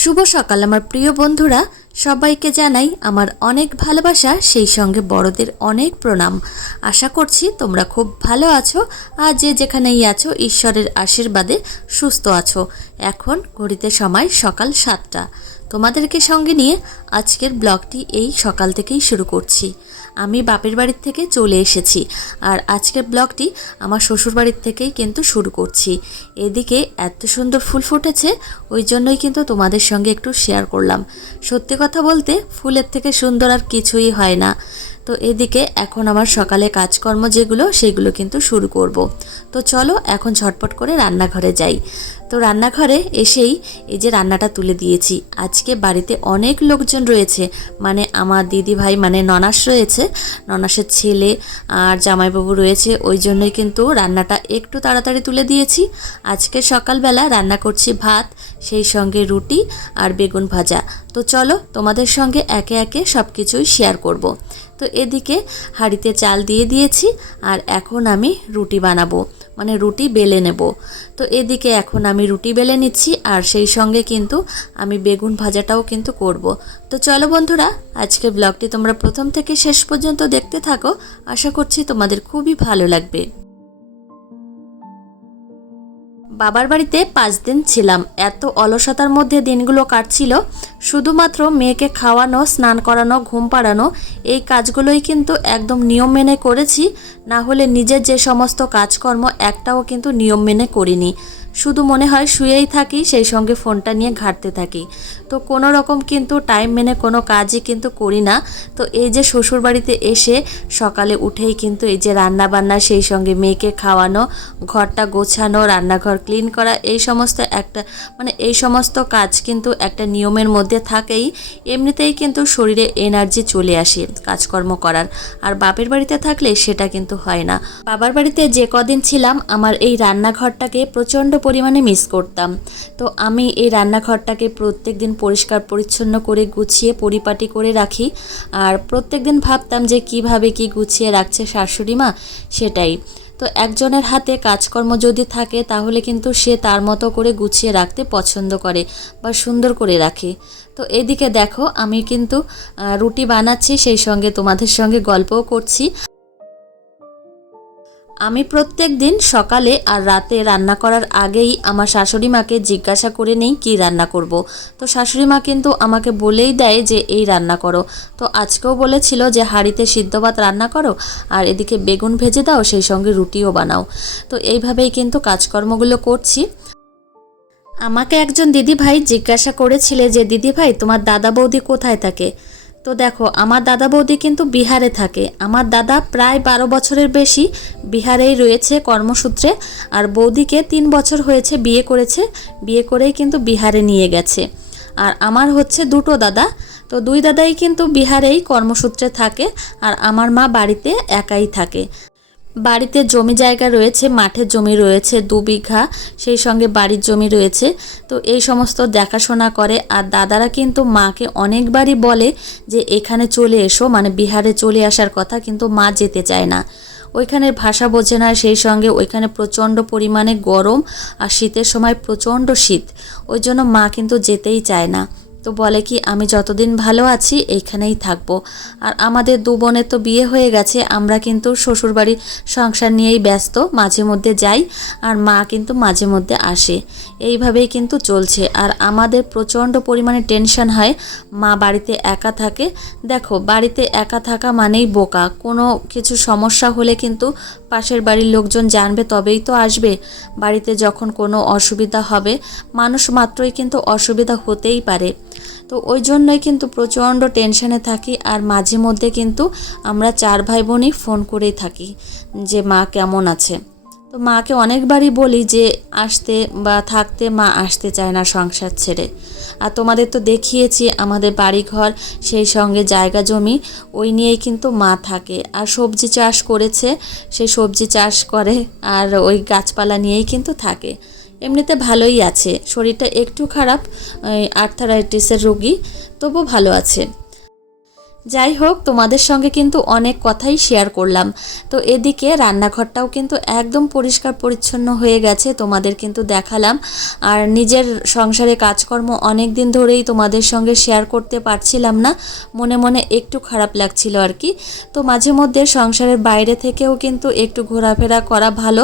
শুভ সকাল, আমার প্রিয় বন্ধুরা। সবাইকে জানাই আমার অনেক ভালোবাসা, সেই সঙ্গে বড়দের অনেক প্রণাম। আশা করছি তোমরা খুব ভালো আছো। আর যে যেখানেই আছো, ঈশ্বরের আশীর্বাদে সুস্থ আছো। এখন ঘড়িতে সময় সকাল সাতটা। তোমাদেরকে সঙ্গে নিয়ে আজকের ব্লগটি এই সকাল থেকেই শুরু করছি। আমি বাপের বাড়ির থেকে চলে এসেছি আর আজকের ব্লগটি আমার শ্বশুর বাড়ির থেকেই কিন্তু শুরু করছি। এদিকে এত সুন্দর ফুল ফুটেছে, ওই জন্যই কিন্তু তোমাদের সঙ্গে একটু শেয়ার করলাম। সত্যি কথা বলতে ফুলের থেকে সুন্দর আর কিছুই হয় না। তো এদিকে এখন আমার সকালে কাজকর্ম যেগুলো, সেগুলো কিন্তু শুরু করব। তো চলো এখন ঝটপট করে রান্নাঘরে যাই। তো রান্নাঘরে এসেই এই যে রান্নাটা তুলে দিয়েছি। আজকে বাড়িতে অনেক লোকজন রয়েছে মানে আমার দিদি ভাই মানে ননাস রয়েছে। ননাসের ছেলে আর জামাইবাবু রয়েছে, ওই জন্যই কিন্তু রান্নাটা একটু তাড়াতাড়ি তুলে দিয়েছি। আজকে সকালবেলা রান্না করছি ভাত, সেই সঙ্গে রুটি আর বেগুন ভাজা। তো চলো তোমাদের সঙ্গে একে একে সব কিছুই শেয়ার করব। তো এদিকে হাঁড়িতে চাল দিয়ে দিয়েছি আর এখন আমি রুটি বানাবো। মানে রুটি বেলে নেব। তো এদিকে এখন আমি রুটি বেলে নিচ্ছি আর সেই সঙ্গে কিন্তু আমি বেগুন ভাজাটাও কিন্তু করব। তো চলো বন্ধুরা, আজকে ব্লগটি তোমরা প্রথম থেকে শেষ পর্যন্ত দেখতে থাকো। আশা করছি তোমাদের খুবই ভালো লাগবে। বাবার বাড়িতে পাঁচ দিন ছিলাম। এত অলসতার মধ্যে দিনগুলো কাটছিল। শুধুমাত্র মেয়েকে খাওয়ানো, স্নান করানো, ঘুম পাড়ানো, এই কাজগুলোই কিন্তু একদম নিয়ম মেনে করেছি। না হলে নিজের যে সমস্ত কাজকর্ম, একটাও কিন্তু নিয়ম মেনে করিনি। শুধু মনে হয় শুয়েই থাকি, সেই সঙ্গে ফোনটা নিয়ে ঘাঁটতে থাকি। তো কোনো রকম কিন্তু টাইম মেনে কোনো কাজই কিন্তু করি না। তো এই যে শ্বশুর বাড়িতে এসে সকালে উঠেই কিন্তু এই যে রান্না বান্না সেই সঙ্গে মেয়েকে খাওয়ানো, ঘরটা গোছানো, রান্নাঘর ক্লিন করা, এই সমস্ত একটা মানে এই সমস্ত কাজ কিন্তু একটা নিয়মের মধ্যে থাকেই। এমনিতেই কিন্তু শরীরে এনার্জি চলে আসে কাজকর্ম করার। আর বাপের বাড়িতে থাকলে সেটা কিন্তু হয় না। বাবার বাড়িতে যে কদিন ছিলাম, আমার এই রান্নাঘরটাকে প্রচণ্ড পরিমাণে মিস করতাম। তো আমি এই রান্নাঘরটাকে প্রত্যেক দিন পরিষ্কার, পরিচ্ছন্ন করে গুছিয়ে পরিপাটি করে রাখি। আর প্রত্যেক দিন ভাবতাম যে কীভাবে কি গুছিয়ে রাখছে শাশুড়ি মা, সেটাই। তো একজনের হাতে কাজকর্ম যদি থাকে, তাহলে কিন্তু সে তার মতো করে গুছিয়ে রাখতে পছন্দ করে বা সুন্দর করে রাখে। তো এদিকে দেখো, আমি কিন্তু রুটি বানাচ্ছি, সেই সঙ্গে তোমাদের সঙ্গে গল্পও করছি। আমি প্রত্যেক দিন সকালে আর রাতে রান্না করার আগেই আমার শাশুড়ি মাকে জিজ্ঞাসা করে নেই কী রান্না করব। তো শাশুড়ি মা কিন্তু আমাকে বলেই দেয় যে এই রান্না করো। তো আজকেও বলেছিল যে হাঁড়িতে সিদ্ধ ভাত রান্না করো আর এদিকে বেগুন ভেজে দাও, সেই সঙ্গে রুটিও বানাও। তো এইভাবেই কিন্তু কাজকর্মগুলো করছি। আমাকে একজন দিদি ভাই জিজ্ঞাসা করেছিলে যে দিদি ভাই তোমার দাদা বৌদি কোথায় থাকে? তো দেখো, আমার দাদা বৌদি কিন্তু বিহারে থাকে। আমার দাদা প্রায় বারো বছরের বেশি বিহারেই রয়েছে কর্মসূত্রে আর বৌদিকে তিন বছর হয়েছে বিয়ে করেছে। বিয়ে করেই কিন্তু বিহারে নিয়ে গেছে। আর আমার হচ্ছে দুটো দাদা। তো দুই দাদাই কিন্তু বিহারেই কর্মসূত্রে থাকে আর আমার মা বাড়িতে একাই থাকে। বাড়িতে জমি জায়গা রয়েছে, মাঠের জমি রয়েছে, দু বিঘা, সেই সঙ্গে বাড়ির জমি রয়েছে। তো এই সমস্ত দেখাশোনা করে আর দাদারা কিন্তু মাকে অনেকবারই বলে যে এখানে চলে এসো মানে বিহারে চলে আসার কথা, কিন্তু মা যেতে চায় না। ওইখানের ভাষা বোঝে না, সেই সঙ্গে ওইখানে প্রচণ্ড পরিমাণে গরম আর শীতের সময় প্রচণ্ড শীত। ওই জন্য মা কিন্তু যেতেই চায় না। তো বলে কি, আমি যতদিন ভালো আছি, এইখানেই থাকব। আর আমাদের দু বোনের তো বিয়ে হয়ে গেছে, আমরা কিন্তু শ্বশুরবাড়ির সংসার নিয়েই ব্যস্ত, মাঝে মধ্যে যাই, আর মা কিন্তু মাঝে মধ্যে আসে। এইভাবেই কিন্তু চলছে। আর আমাদের প্রচণ্ড পরিমাণে টেনশন হয়, মা বাড়িতে একা থাকে। দেখো, বাড়িতে একা থাকা মানেই বোকা। কোনো কিছু সমস্যা হলে কিন্তু পাশের বাড়ির লোকজন জানবে, তবেই তো আসবে। বাড়িতে যখন কোনো অসুবিধা হবে, মানুষ মাত্রই কিন্তু অসুবিধা হতেই পারে। তো ওই জন্যই কিন্তু প্রচণ্ড টেনশনে থাকি আর মাঝে মধ্যে কিন্তু আমরা চার ভাই বোনই ফোন করেই থাকি যে মা কেমন আছে। তো মাকে অনেকবারই বলি যে আসতে বা থাকতে মা আসতে চায় না সংসার ছেড়ে। আর তোমাদের তো দেখিয়েছি আমাদের বাড়িঘর, সেই সঙ্গে জায়গা জমি, ওই নিয়েই কিন্তু মা থাকে। আর সবজি চাষ করেছে সে সবজি চাষ করে আর ওই গাছপালা নিয়েই কিন্তু থাকে। এমনিতে ভালোই আছে। শরীরটা একটু খারাপ আর্থারাইটিসের রোগী তবু ভালো আছে। যাই হোক, তোমাদের সঙ্গে কিন্তু অনেক কথাই শেয়ার করলাম। তো এদিকে রান্নাঘরটাও কিন্তু একদম পরিষ্কার পরিচ্ছন্ন হয়ে গেছে, তোমাদের কিন্তু দেখালাম। আর নিজের সংসারে কাজকর্ম অনেক দিন ধরেই তোমাদের সঙ্গে শেয়ার করতে পারছিলাম না, মনে মনে একটু খারাপ লাগছিল আর কি। তো মাঝে মধ্যে সংসারের বাইরে থেকেও কিন্তু একটু ঘোরাফেরা করা ভালো,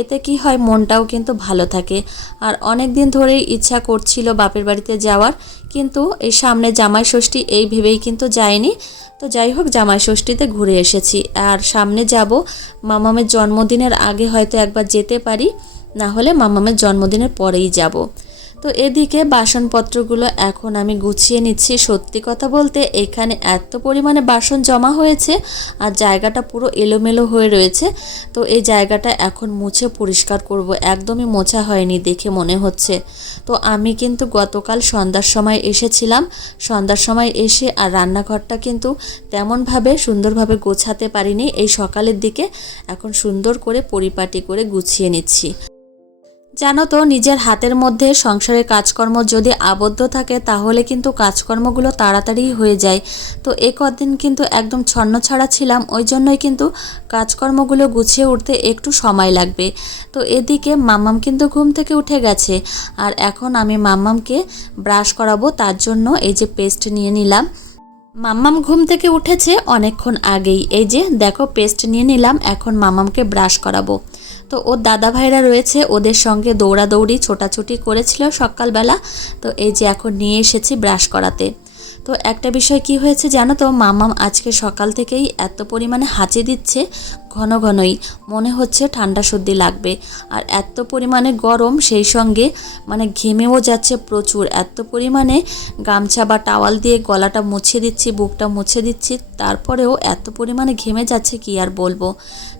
এতে কি হয় মনটাও কিন্তু ভালো থাকে। আর অনেক দিন ধরেই ইচ্ছা করছিল বাপের বাড়িতে যাওয়ার, কিন্তু এই সামনে জামাই ষষ্ঠী এই ভেবেই কিন্তু যায়নি। তো যাই হোক, জামাই ষষ্ঠীতে ঘুরে এসেছি। আর সামনে যাব, মামামের জন্মদিনের আগে হয়তো একবার যেতে পারি, না হলে মামামের জন্মদিনের পরেই যাব। তো এদিকে বাসনপত্রগুলো এখন আমি গুছিয়ে নিচ্ছি। সত্যি কথা বলতে এখানে এত পরিমাণে বাসন জমা হয়েছে আর জায়গাটা পুরো এলোমেলো হয়ে রয়েছে। তো এই জায়গাটা এখন মুছে পরিষ্কার করব। একদমই মোছা হয়নি দেখে মনে হচ্ছে। তো আমি কিন্তু গতকাল সন্ধ্যার সময় এসেছিলাম। সন্ধ্যার সময় এসে আর রান্নাঘরটা কিন্তু তেমনভাবে সুন্দরভাবে গোছাতে পারিনি। এই সকালের দিকে এখন সুন্দর করে পরিপাটি করে গুছিয়ে নিচ্ছি। জানো তো, নিজের হাতের মধ্যে সংসারের কাজকর্ম যদি আবদ্ধ থাকে, তাহলে কিন্তু কাজকর্মগুলো তাড়াতাড়ি হয়ে যায়। তো এ কদিন কিন্তু একদম ছন্ন ছাড়া ছিলাম, ওই জন্যই কিন্তু কাজকর্মগুলো গুছিয়ে উঠতে একটু সময় লাগবে। তো এদিকে মাম্মাম কিন্তু ঘুম থেকে উঠে গেছে, আর এখন আমি মাম্মামকে ব্রাশ করাবো, তার জন্য এই যে পেস্ট নিয়ে নিলাম। মাম্মাম ঘুম থেকে উঠেছে অনেকক্ষণ আগেই, এই যে দেখো, পেস্ট নিয়ে নিলাম, এখন মাম্মামকে ব্রাশ করাবো। তো ওর দাদা ভাইরা রয়েছে, ওদের সঙ্গে দৌড়াদৌড়ি, ছোটাছুটি করেছিল সকালবেলা। তো এই যে এখন নিয়ে এসেছি ব্রাশ করাতে। তো একটা বিষয় কি হয়েছে জানো তো? মামাম আজকে সকাল থেকেই এত পরিমাণে হাঁচি দিচ্ছে, ঘন ঘনই। মনে হচ্ছে ঠান্ডা সর্দি লাগবে। আর এত পরিমাণে গরম, সেই সঙ্গে মানে ঘেমেও যাচ্ছে প্রচুর। এত পরিমাণে গামছা বা টাওয়াল দিয়ে গলাটা মুছে দিচ্ছি, বুকটা মুছে দিচ্ছি, তারপরেও এত পরিমাণে ঘেমে যাচ্ছে কি আর বলব?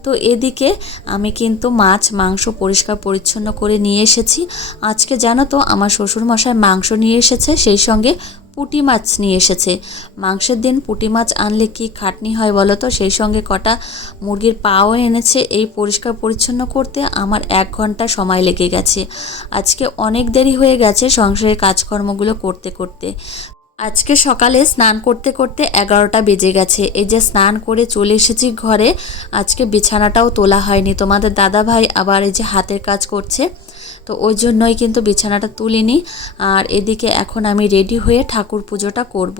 তো এদিকে আমি কিন্তু মাছ, মাংস পরিষ্কার পরিচ্ছন্ন করে নিয়ে এসেছি। আজকে জানো তো, আমার শ্বশুরমশাই মাংস নিয়ে এসেছে, সেই সঙ্গে পুঁটি মাছ নিয়ে এসেছে। মাংসের দিন পুঁটি মাছ আনলে কি খাটনি হয় বলো তো? সেই সঙ্গে কটা মুরগির পাও এনেছে, এই পরিষ্কার পরিচ্ছন্ন করতে আমার এক ঘণ্টা সময় লেগে গেছে। আজকে অনেক দেরি হয়ে গেছে সংসারের কাজকর্মগুলো করতে করতে। আজকে সকালে স্নান করতে করতে এগারোটা বেজে গেছে। এই যে স্নান করে চলে এসেছি ঘরে, আজকে বিছানাটাও তোলা হয়নি। তোমাদের দাদা ভাই আবার এই যে হাতের কাজ করছে তো ওই জন্যই কিন্তু বিছানাটা তুলিনি। আর এদিকে এখন আমি রেডি হয়ে ঠাকুর পুজোটা করব।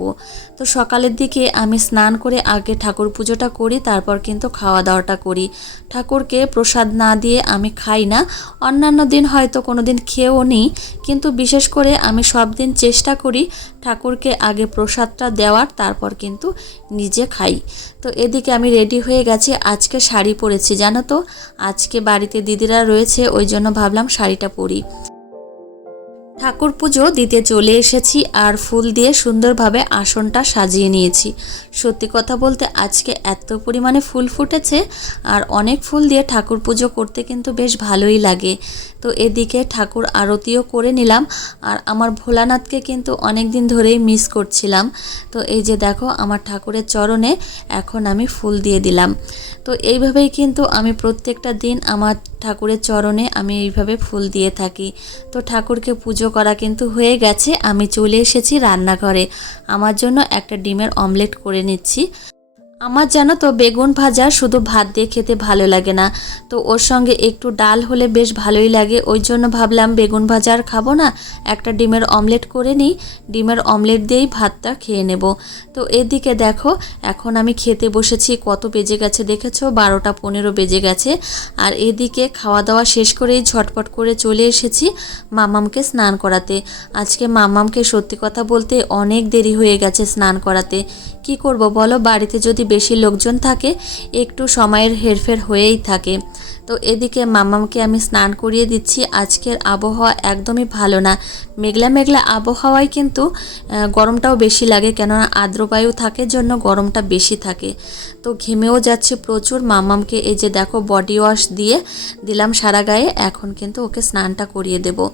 তো সকালের দিকে আমি স্নান করে আগে ঠাকুর পুজোটা করি, তারপর কিন্তু খাওয়া দাওয়াটা করি। ঠাকুরকে প্রসাদ না দিয়ে আমি খাই না। অন্যান্য দিন হয়তো কোনো দিন খেয়েও নিই কিন্তু বিশেষ করে আমি সব দিন চেষ্টা করি ঠাকুরকে আগে প্রসাদটা দেওয়ার, তারপর কিন্তু নিজে খাই। তো এদিকে আমি রেডি হয়ে গেছি, আজকে শাড়ি পরেছি, জানো তো? আজকে বাড়িতে দিদিরা রয়েছে, ওই জন্য ভাবলাম শাড়িটা পরি ঠাকুর পুজো দিতে চলে এসেছি আর ফুল দিয়ে সুন্দরভাবে আসনটা সাজিয়ে নিয়েছি। সত্যি কথা বলতে আজকে এত পরিমাণে ফুল ফুটেছে আর অনেক ফুল দিয়ে ঠাকুর পুজো করতে কিন্তু বেশ ভালোই লাগে। তো এদিকে ঠাকুর আরতিও করে নিলাম আর আমার ভোলানাথকে কিন্তু অনেক দিন ধরেই মিস করছিলাম। তো এই যে দেখো আমার ঠাকুরের চরণে এখন আমি ফুল দিয়ে দিলাম। তো এইভাবেই কিন্তু আমি প্রত্যেকটা দিন আমার ঠাকুরের চরণে আমি এইভাবে ফুল দিয়ে থাকি। তো ঠাকুরকে পুজো করা কিন্তু হয়ে গেছে। আমি চলে এসেছি রান্নাঘরে। আমার জন্য একটা ডিমের অমলেট করে নিচ্ছি। আমার জানো তো, বেগুন ভাজা শুধু ভাত দিয়ে খেতে ভালো লাগে না। তো ওর সঙ্গে একটু ডাল হলে বেশ ভালোই লাগে। ওই জন্য ভাবলাম বেগুন ভাজা আর খাব না, একটা ডিমের অমলেট করে নিই। ডিমের অমলেট দিয়েই ভাতটা খেয়ে নেব। তো এদিকে দেখো, এখন আমি খেতে বসেছি, কত বেজে গেছে দেখেছ? বারোটা পনেরো বেজে গেছে। আর এদিকে খাওয়া দাওয়া শেষ করেই ঝটপট করে চলে এসেছি মামামকে স্নান করাতে। আজকে মামামকে সত্যি কথা বলতে অনেক দেরি হয়ে গেছে স্নান করাতে। কি করব বলো? বাড়িতে যদি বেশি লোকজন থাকে, একটু সময়ের হেরফের হয়েই থাকে। তো এদিকে মামামকে আমি স্নান করিয়ে দিচ্ছি। আজকের আবহাওয়া একদমই ভালো না। মেঘলা মেঘলা আবহাওয়ায় কিন্তু গরমটাও বেশি লাগে। কেননা আর্দ্রবায়ু থাকে, জন্য গরমটা বেশি থাকে। তো ঘেমেও যাচ্ছে প্রচুর। মামামকে এই যে দেখো বডি ওয়াশ দিয়ে দিলাম সারা গায়ে। এখন কিন্তু ওকে স্নানটা করিয়ে দেবো।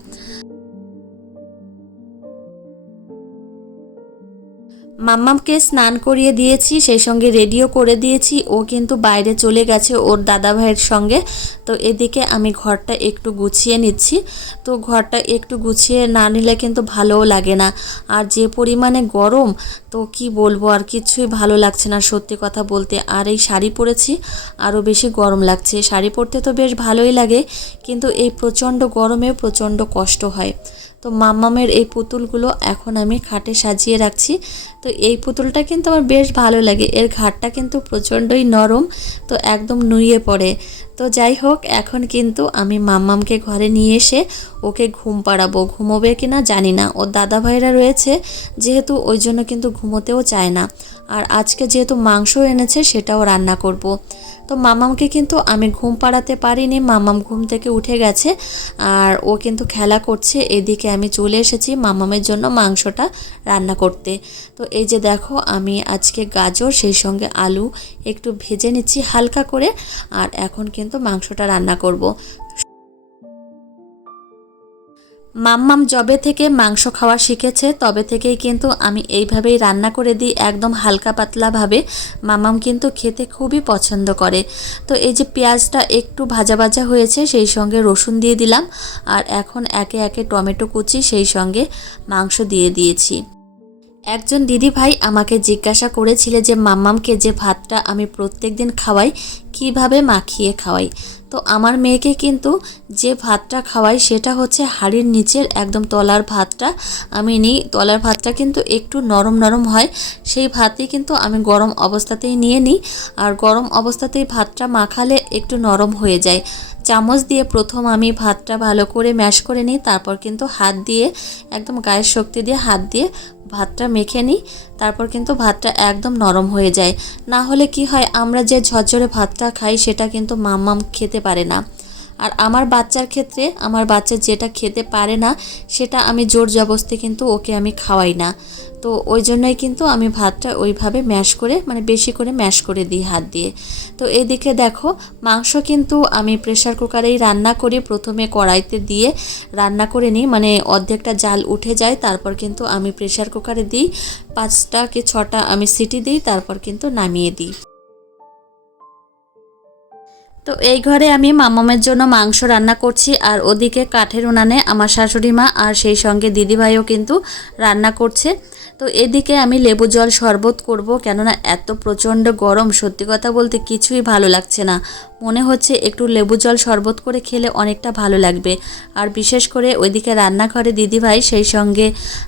মাম্মামকে স্নান করিয়ে দিয়েছি, সেই সঙ্গে রেডিও করে দিয়েছি। ও কিন্তু বাইরে চলে গেছে ওর দাদা ভাইয়ের সঙ্গে। তো এদিকে আমি ঘরটা একটু গুছিয়ে নিচ্ছি। তো ঘরটা একটু গুছিয়ে না নিলে কিন্তু ভালোও লাগে না। আর যে পরিমাণে গরম, তো কি বলব, আর কিছুই ভালো লাগছে না সত্যি কথা বলতে। আর এই শাড়ি পরেছি, আরও বেশি গরম লাগছে। শাড়ি পরতে তো বেশ ভালোই লাগে, কিন্তু এই প্রচণ্ড গরমে প্রচণ্ড কষ্ট হয়। তো মাম্মামের এই পুতুলগুলো এখন আমি খাটে সাজিয়ে রাখছি। তো এই পুতুলটা কিন্তু আমার বেশ ভালো লাগে। এর ঘাটটা কিন্তু প্রচণ্ডই নরম, তো একদম নুয়ে পড়ে। তো যাই হোক, এখন কিন্তু আমি মাম্মামকে ঘরে নিয়ে এসে ওকে ঘুম পাড়াবো। ঘুমোবে কি না জানি না। ওর দাদা ভাইরা রয়েছে, যেহেতু ওই জন্য কিন্তু ঘুমোতেও চায় না। আর আজকে যেহেতু মাংস এনেছে, সেটাও রান্না করব। তো মামামকে কিন্তু আমি ঘুম পাড়াতে পারিনি, মামাম ঘুম থেকে উঠে গেছে আর ও কিন্তু খেলা করছে, এদিকে আমি চলে এসেছি মামামের জন্য মাংসটা রান্না করতে তো এই যে দেখো, আমি আজকে গাজর, সেই সঙ্গে আলু একটু ভেজে নিচ্ছি হালকা করে আর এখন কিন্তু মাংসটা রান্না করব। মাম্মাম জবে থেকে মাংস খাওয়া শিখেছে, তবে থেকেই কিন্তু আমি এইভাবেই রান্না করে দিই একদম হালকা পাতলাভাবে মাম্মাম কিন্তু খেতে খুবই পছন্দ করে। তো এই যে পেঁয়াজটা একটু ভাজা ভাজা হয়েছে, সেই সঙ্গে রসুন দিয়ে দিলাম। আর এখন একে একে টমেটো কুচি, সেই সঙ্গে মাংস দিয়ে দিয়েছি। একজন দিদি ভাই আমাকে জিজ্ঞাসা করেছিলে যে, মাম্মামকে যে ভাতটা আমি প্রত্যেক দিন খাওয়াই কীভাবে মাখিয়ে খাওয়াই? তো আমার মেয়েকে কিন্তু যে ভাতটা খাওয়াই সেটা হচ্ছে হাড়ির নিচের একদম তলার ভাতটা। আমি নিই, তলার ভাতটা কিন্তু একটু নরম নরম হয়, সেই ভাতই কিন্তু আমি গরম অবস্থাতেই নিয়ে নিই। আর গরম অবস্থাতেই ভাতটা মাখালে একটু নরম হয়ে যায়। চামচ দিয়ে প্রথম আমি ভাতটা ভালো করে ম্যাশ করে নিই, তারপর কিন্তু হাত দিয়ে, একদম গায়ের শক্তি দিয়ে হাত দিয়ে ভাতটা মেখে নিই। তারপর কিন্তু ভাতটা একদম নরম হয়ে যায়। না হলে কি হয়, আমরা যে ঝরঝরে ভাতটা খাই, সেটা কিন্তু মাম্মাম খেতে পারে না। আর আমার বাচ্চার ক্ষেত্রে আমার বাচ্চা যেটা খেতে পারে না, সেটা আমি জোর জবস্তি কিন্তু ওকে আমি খাওয়াই না। তো ওই জন্যই কিন্তু আমি ভাতটা ওইভাবে ম্যাশ করে মানে বেশি করে ম্যাশ করে দিই হাত দিয়ে। তো এদিকে দেখো, মাংস কিন্তু আমি প্রেশার কুকারেই রান্না করি প্রথমে কড়াইতে দিয়ে, রান্না করে নিই মানে অর্ধেকটা জাল উঠে যায়, তারপর কিন্তু আমি প্রেশার কুকারে দিই, পাঁচটা কি ছটা আমি সিটি দিই, তারপর কিন্তু নামিয়ে দিই। তো এই ঘরে আমি মামামের জন্য মাংস রান্না করছি আর ওদিকে কাঠের উনানে আমার শাশুড়ি মা আর সেই সঙ্গে দিদিভাইও কিন্তু রান্না করছে। তো এদিকে আমি লেবু জল শরবত করব কেননা এত প্রচণ্ড গরম, সত্যি কথা বলতে কিছুই ভালো লাগছে না। মনে হচ্ছে একটু লেবু জল শরবত করে খেলে অনেকটা ভালো লাগবে। আর বিশেষ করে ওইদিকে রান্নাঘরে দিদিভাই, সেই সঙ্গে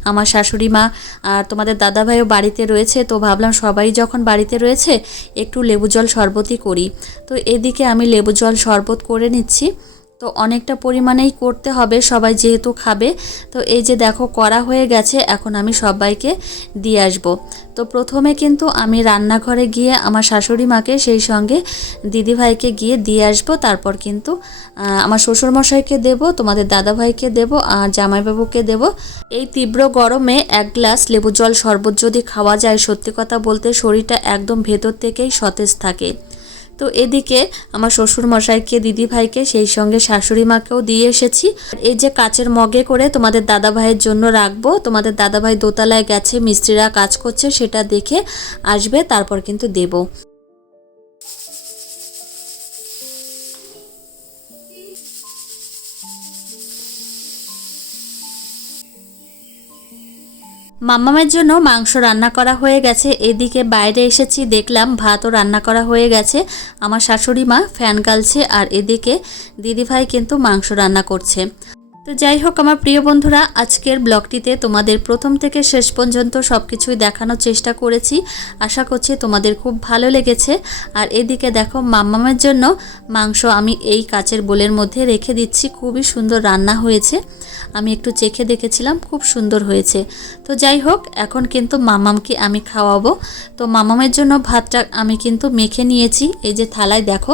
আমার শাশুড়ি মা আর তোমাদের দাদাভাইও বাড়িতে রয়েছে, তো ভাবলাম সবাই যখন বাড়িতে রয়েছে একটু লেবু জল শরবতই করি। তো এদিকে আমি লেবু জল শরবত করে নিচ্ছি। তো অনেকটা পরিমাণেই করতে হবে, সবাই যেহেতু খাবে। তো এই যে দেখো করা হয়ে গেছে, এখন আমি সবাইকে দিয়ে আসব। তো প্রথমে কিন্তু আমি রান্নাঘরে গিয়ে আমার শাশুড়ি মাকে, সেই সঙ্গে দিদিভাইকে গিয়ে দিয়ে আসব। তারপর কিন্তু আমার শ্বশুরমশাইকে দেব, তোমাদের দাদাভাইকে দেব, আর জামাইবাবুকে দেব। এই তীব্র গরমে এক গ্লাস লেবু জল শরবত যদি খাওয়া যায়, সত্যি কথা বলতে শরীরটা একদম ভেতর থেকেই সতেজ থাকে। তো এদিকে আমার শ্বশুর মশাইকে দিদি ভাইকে সেই সঙ্গে শাশুড়ি মাকেও দিয়ে এসেছি। এই যে কাচের মগে করে তোমাদের দাদা ভাইয়ের জন্য রাখব, তোমাদের দাদা ভাই দোতলায় গেছে, মিস্ত্রিরা কাজ করছে, সেটা দেখে আসবে, তারপর কিন্তু দেবো। মাম্মামের জন্য মাংস রান্না করা হয়ে গেছে। এদিকে বাইরে এসেছি, দেখলাম ভাতও রান্না করা হয়ে গেছে। আমার শাশুড়ি মা ফ্যান গালছে আর এদিকে দিদিভাই কিন্তু মাংস রান্না করছে। তো যাই হোক, আমার প্রিয় বন্ধুরা, আজকের ব্লগটিতে তোমাদের প্রথম থেকে শেষ পর্যন্ত সব কিছুই দেখানোর চেষ্টা করেছি। আশা করছি তোমাদের খুব ভালো লেগেছে। আর এদিকে দেখো, মাম্মামের জন্য মাংস আমি এই কাচের বোলের মধ্যে রেখে দিচ্ছি। খুবই সুন্দর রান্না হয়েছে। আমি একটু চেখে দেখেছিলাম, খুব সুন্দর হয়েছে। তো যাই হোক, এখন কিন্তু মামামকে আমি খাওয়াবো। তো মামামের জন্য ভাতটা আমি কিন্তু মেখে নিয়েছি। এই যে থালায় দেখো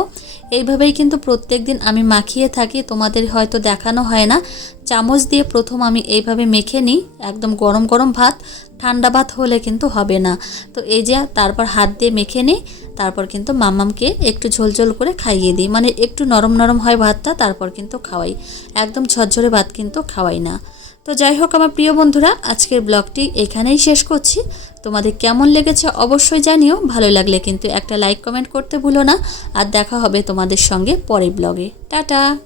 এইভাবেই কিন্তু প্রত্যেক দিন আমি মাখিয়ে থাকি, তোমাদের হয়তো দেখানো হয় না। চামচ দিয়ে প্রথম আমি এইভাবে মেখে নিই, একদম গরম গরম ভাত, ঠান্ডা ভাত হলে কিন্তু হবে না। তো এই যে, তারপর হাত দিয়ে মেখে নিই, তারপর কিন্তু মামামকে একটু ঝোলঝোল করে খাইয়ে দিই। মানে একটু নরম নরম হয় ভাতটা, তারপর কিন্তু খাওয়াই। একদম ঝরঝরে ভাত কিন্তু খাওয়াই না। তো যাই হোক, আমার প্রিয় বন্ধুরা, আজকের ব্লগটি এখানেই শেষ করছি। তোমাদের কেমন লেগেছে অবশ্যই জানিও, ভালো লাগলে কিন্তু একটা লাইক, কমেন্ট করতে ভুলো না। আর দেখা হবে তোমাদের সঙ্গে পরের ব্লগে। টাটা!